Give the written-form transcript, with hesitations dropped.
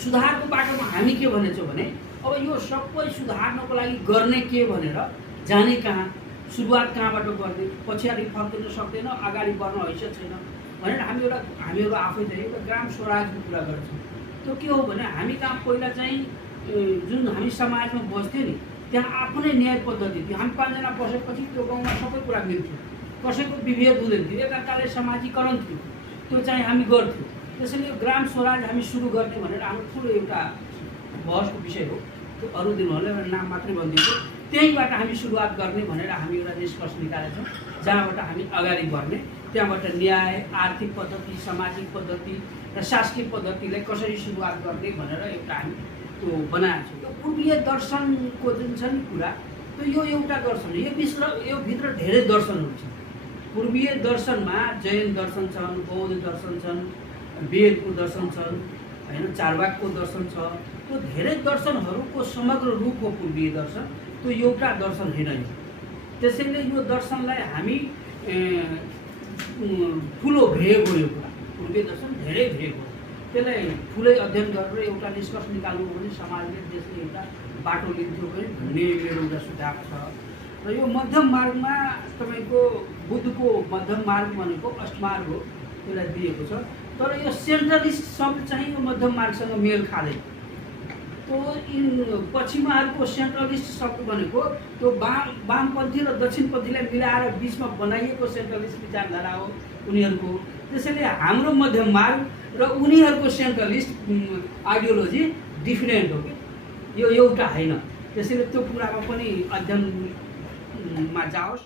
सुधारको बाटोमा हामी के भनेछौँ भने अब यो सबै सुधार्नको लागि गर्ने के भनेर जाने कहाँ, सुरुवात कहाँबाट गर्ने, पछाडि फर्किन सक्दैन, अगाडि बढ्न हैसियत छैन भनेर हामीहरू आफै चाहिँ एउटा ग्राम स्वराजको कुरा गर्छौँ। त्यो के हो भने हामी कहाँ पहिला चाहिँ जुन हामी समाजमा बस्थ्यौँ नि त्यहाँ आफ्नै न्याय पद्धति थियो। हामी 5 जना बसेपछि त्यो गाउँमा सबै कुरा मिल्थ्यो, कसैको विभेद हुँदैन थियो, एकअर्काले समाजीकरण थियो, त्यो चाहिँ हामी गर्थ्यौँ। त्यसैले यो ग्राम स्वराज हामी सुरु गर्ने भनेर हाम्रो ठुलो एउटा बहसको विषय हो। त्यो अरू दिन होला एउटा नाम मात्रै भनिदिन्छु। त्यहीँबाट हामी सुरुवात गर्ने भनेर हामी एउटा निष्कर्ष निकालेका छौँ, जहाँबाट हामी अगाडि बढ्ने, त्यहाँबाट न्याय, आर्थिक पद्धति, सामाजिक पद्धति र सांस्कृतिक पद्धतिलाई कसरी सुरुवात गर्ने भनेर एउटा हामी त्यो बनाएको छौँ। यो पूर्वीय दर्शनको जुन छ नि कुरा, त्यो यो एउटा दर्शन हो। यो भित्र धेरै दर्शनहरू छन्। पूर्वीय दर्शनमा जैन दर्शन छन्, बौद्ध दर्शन छन्, वेदको दर्शन छन्, होइन, चारवाकको दर्शन छ। त्यो धेरै दर्शनहरूको समग्र रूप हो पूर्वीय दर्शन। त्यो एउटा दर्शन होइन यो। त्यसैले यो दर्शनलाई हामी ठुलो भेग हो यो कुरा। पूर्वीय दर्शन धेरै भेग हो। त्यसलाई ठुलै अध्ययन गरेर एउटा निष्कर्ष निकाल्नु हो भने समाजले देशले एउटा बाटो लिन्थ्यो भने भन्ने मेरो एउटा सुझाव छ। र यो मध्यम मार्गमा तपाईँको बुद्धको मध्यम मार्ग भनेको अष्टमार्ग हो, त्यसलाई दिएको छ। तर यो सेन्ट्रलिस्ट शब्द चाहिँ यो मध्यम मार्गसँग मेल खाँदैन। तो पश्चिमाहरूको सेन्ट्रलिस्ट शब्द भनेको त्यो वामपन्थी र दक्षिणपन्थीलाई मिलाएर बिचमा बनाइएको सेन्ट्रलिस्ट विचारधारा हो उनीहरूको। त्यसैले हाम्रो मध्यम मार्ग र उनीहरूको सेन्ट्रलिस्ट आइडियोलोजी डिफरेन्ट हो कि यो एउटा होइन। त्यसैले त्यो कुरामा पनि अध्ययनमा जाओस्।